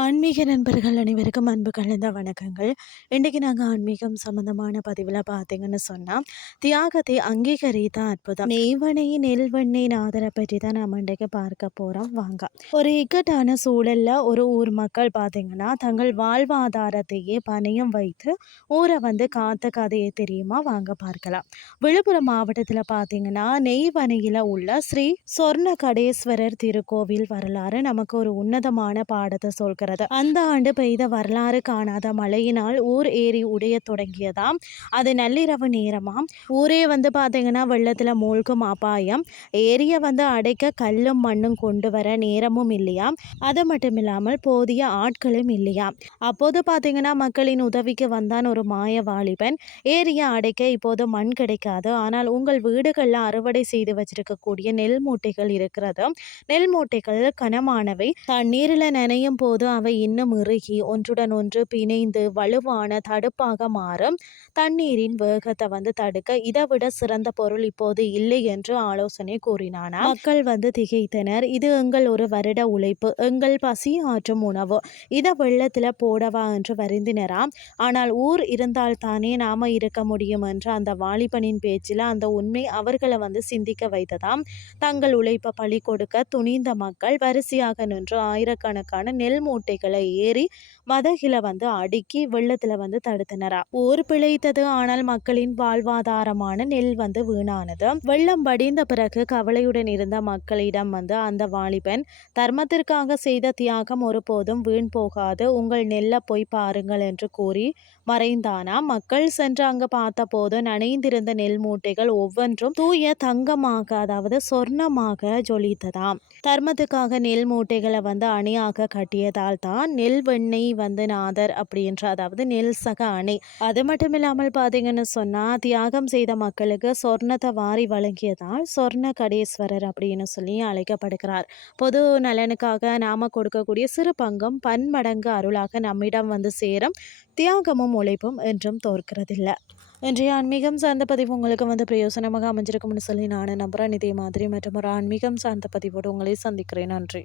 ஆன்மீக நண்பர்கள் அனைவருக்கும் அன்பு கலந்த வணக்கங்கள். இன்றைக்கு நாங்கள் ஆன்மீகம் சம்மந்தமான பதிவில் பார்த்தீங்கன்னு சொன்னால் தியாகத்தை அங்கீகரித்த அற்புதம். நெய்வனை நெல்வண்ணை நாதரை பற்றி தான் நம்ம இன்றைக்கு பார்க்க போகிறோம் வாங்க. ஒரு இக்கட்டான சூழலில் ஒரு ஊர் மக்கள் பார்த்தீங்கன்னா தங்கள் வாழ்வாதாரத்தையே பணையம் வைத்து ஊரை வந்து காத்த கதையை தெரியுமா? வாங்க பார்க்கலாம். விழுப்புரம் மாவட்டத்தில் பார்த்தீங்கன்னா நெய்வனையில் உள்ள ஸ்ரீ சொர்ண கடேஸ்வரர் திருக்கோவில் வரலாறு நமக்கு ஒரு உன்னதமான பாடத்தை வருகிறது அந்த ஆண்டு பெய்த வரலாறு காணாத மழையினால் ஊர் ஏரி உடைய தொடங்கியதாம். அது நள்ளிரவு நேரமாம். ஊரே வந்து பார்த்தீங்கன்னா வெள்ளத்தில் மூழ்கும் அபாயம். ஏரியை வந்து அடைக்க கல்லும் மண்ணும் கொண்டு வர நேரமும் இல்லையாம். அது மட்டும் இல்லாமல் போதிய ஆட்களும் இல்லையாம். அப்போது பார்த்தீங்கன்னா மக்களின் உதவிக்கு வந்தான் ஒரு மாய வாலிபன் ஏரியை அடைக்க இப்போது மண் கிடைக்காது. ஆனால் உங்கள் வீடுகளில் அறுவடை செய்து வச்சிருக்கக்கூடிய நெல் மூட்டைகள் இருக்கிறது நெல் மூட்டைகள் கனமானவை. தண்ணீரில் நனையும் போது அவை இன்னும் இறுகி. ஒன்றுடன் ஒன்று பிணைந்து வலுவான தடுப்பாக மாறும். தண்ணீரின் வேகத்தை வந்து தடுக்க இதை விட சிறந்த பொருள் இப்போது இல்லை என்று ஆலோசனை கூறினானா? மக்கள் வந்து திகைத்தனர். இது எங்கள் ஒரு வருட உழைப்பு. எங்கள் பசி ஆற்றும் உணவு. இதை வெள்ளத்தில் போடவா என்று வருந்தினராம் ஆனால் ஊர் இருந்தால் தானே நாம இருக்க முடியும் என்று அந்த வாலிபனின் பேச்சில் அந்த உண்மை அவர்களை வந்து சிந்திக்க வைத்ததாம். தங்கள் உழைப்பை பழி கொடுக்க துணிந்த மக்கள் வரிசையாக நின்று ஆயிரக்கணக்கான நெல் மூட்டைகளை ஏறி மதகில வந்து அடுக்கி வெள்ளத்துல வந்து தடுத்தனரா. ஊர் பிழைத்தது ஆனால் மக்களின் வாழ்வாதாரமான நெல் வந்து வீணானது. வெள்ளம் வடிந்த பிறகு கவலையுடன் இருந்த மக்களிடம் வந்து அந்த வாலிபன் தர்மத்திற்காக செய்த தியாகம் ஒருபோதும் வீண் போகாது உங்கள் நெல்லை போய் பாருங்கள் என்று கூறி மறைந்தானா. மக்கள் சென்று அங்கு பார்த்தபோது நனைந்திருந்த நெல் மூட்டைகள் ஒவ்வொன்றும் தூய தங்கமாக அதாவது சொர்ணமாக ஜொலித்ததாம். தர்மத்துக்காக நெல் மூட்டைகளை வந்து அணியாக கட்டியதால் தான் நெல் வெண்ணெய் வந்து நாதர் அப்படின்ற அதாவது நெல் சக அணை. அது மட்டும் இல்லாமல் பார்த்தீங்கன்னு சொன்னால் தியாகம் செய்த மக்களுக்கு சொர்ணத்தை வாரி வழங்கியதால் சொர்ண கடேஸ்வரர் அப்படின்னு சொல்லி அழைக்கப்படுகிறார். பொது நலனுக்காக நாம கொடுக்கக்கூடிய சிறு பங்கம் பன்மடங்கு அருளாக நம்மிடம் வந்து சேரும். தியாகமும் உழைப்பும் என்றும் தோற்கிறதில்லை. இன்றைய ஆன்மீகம் சார்ந்த பதிவு உங்களுக்கு வந்து பிரயோசனமாக அமைஞ்சிருக்கும்னு சொல்லி நான் நம்புகிறேன் இதே மாதிரி மற்றும் ஒரு ஆன்மீகம் சார்ந்த பதிவோடு உங்களை சந்திக்கிறேன். நன்றி.